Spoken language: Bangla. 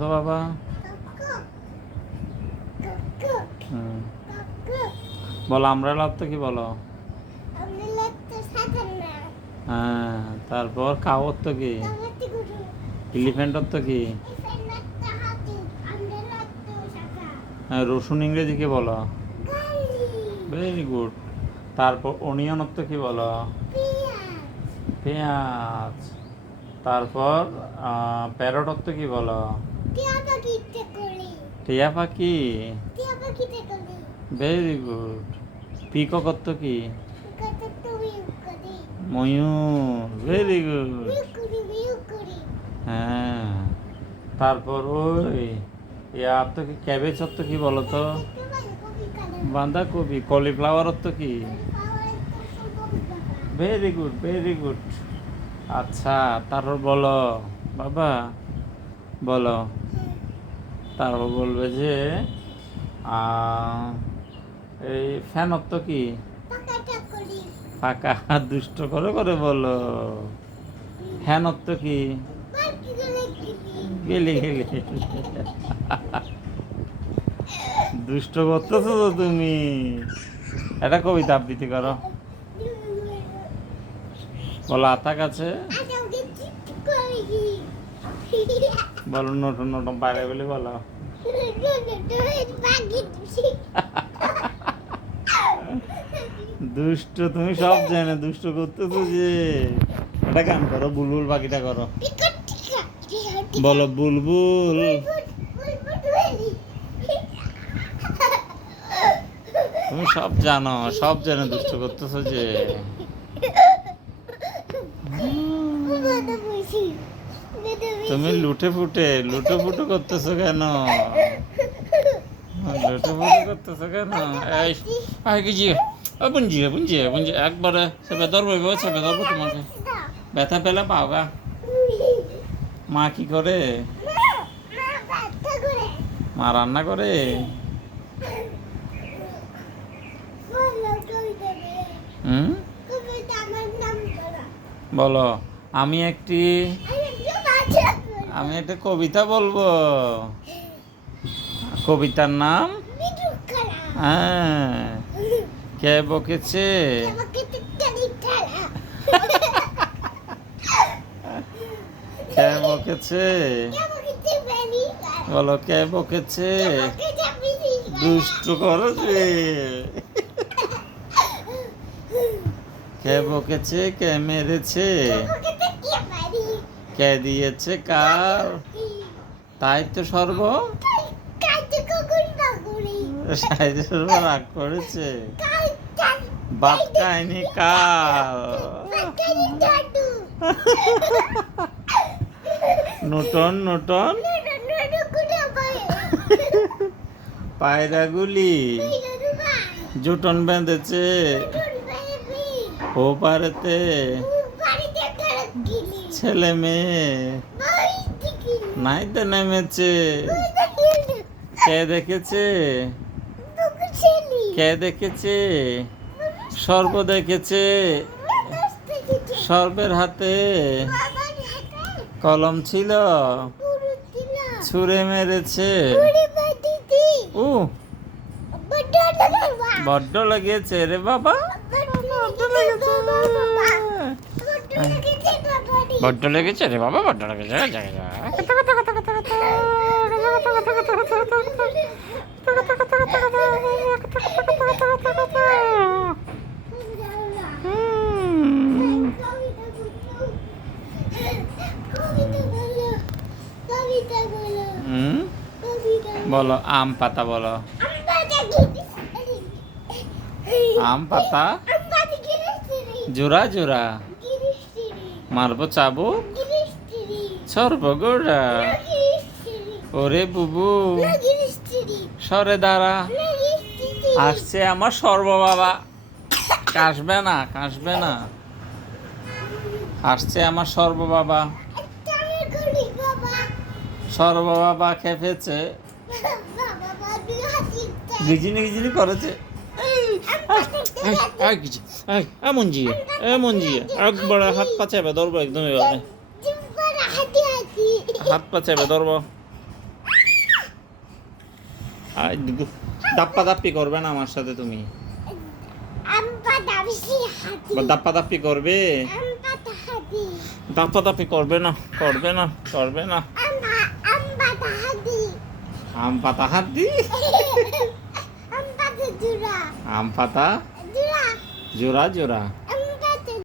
তো বাবা। হুম, বলো আমব্রেলা অর্থ কি বলো? হ্যাঁ, তারপর কাউ অর্থ কি? এলিফ্যান্ট অর্থ কি? হ্যাঁ, রসুন ইংরেজি কি বলো? Very good. তারপর অনিয়ন অর্থ কি বলো? পেঁয়াজ। তারপর প্যারট অর্থ কি বলো? টিয়া পাখি। Very good. পিকক অর্থ কি? ময়ূর। Very good. হ্যাঁ, তারপর ওই অর্থ কি? ক্যাবেজ অর্থ কি বলো তো? বাঁধাকপি। কলিফ্লাওয়ার অর্থ কি? Very good, very good. আচ্ছা, তারপর বলো বাবা, বলো। তারপর বলবে যে এই ফ্যান অর্থ কি? ফাঁকা। দুষ্ট করে করে বলো। ফ্যান অর্থ কি? গেলে গেলে। দুষ্ট করতেছো তো তুমি। এটা কবিতা আবৃত্তি করো। বলো আতা গাছে। বলো নতুন নতুন বাইরে বলে বলো। দুষ্ট, তুমি সব জানো দুষ্ট করতেছো যে। এটা গান করো, বুলবুল পাখিটা করো। বলো বুলবুল। তুমি সব জানো, সব জানো দুষ্ট করতেছো যে। তুমি লুটে ফুটে করতেছো কেন? লুটে ফুটে করতেছো কেন? এই কি জি বুঞ্জিয়ে বুঞ্জিয়ে বুঞ্জিয়ে একবারে চেপে ধরবো, এবার চেপে ধরবো তোমাকে। ব্যথা পেলে পাওগা। মা কি করে? মা রান্না করে। হুম, বলো। আমি একটি আমি একটা কবিতা বলবো। কবিতার নাম? হ্যাঁ। কে বকেছে? কে বকেছে? বলো কে বকেছে? দুষ্টু করো যে। কে বকেছে? কে মেরেছে? কে দিয়েছে কার? তাই তো সর্ব রাগ করেছে। বাপ কাহিনী কার? নূতন নূতন পায়রাগুলি জুটন বেঁধেছে ও পারেতে ছেলে মেয়ে নাইতে নেমেছে। কে দেখেছে? কে দেখেছে? সর্ব দেখেছে। সর্বের হাতে কলম ছিল, ছুঁড়ে মেরেছে। ও বড্ড লেগেছে রে বাবা। বড্ড লেগেছে রে বাবা, বড্ড লেগেছে। বলো আম পাতা বলো। আম পাতা জোড়া জোড়া মারবো চাবুক সর্বগোড়া। ওরে বুবু সরে দাঁড়া, আসছে আমার সর্ব বাবা। কাশবে না, কাশবে না। আসছে আমার সর্ব বাবা। সর্ব বাবা খেপেছে, গিজিনি গিজিনি করেছে। এমন জিয়ে এমন জিয়ে একবার হাত পা চেপে ধরবো, একদম এভাবে হাত পা চেপে ধরবো। দাপ্পা দাপ্পি করবে না আমার সাথে তুমি? দাপ্পা দাপ্পি করবে? দাপ্পা দাপ্পি করবে না, করবে না, করবে না। আম পাতা হাত দি, আম পাতা জোড়া জোড়া।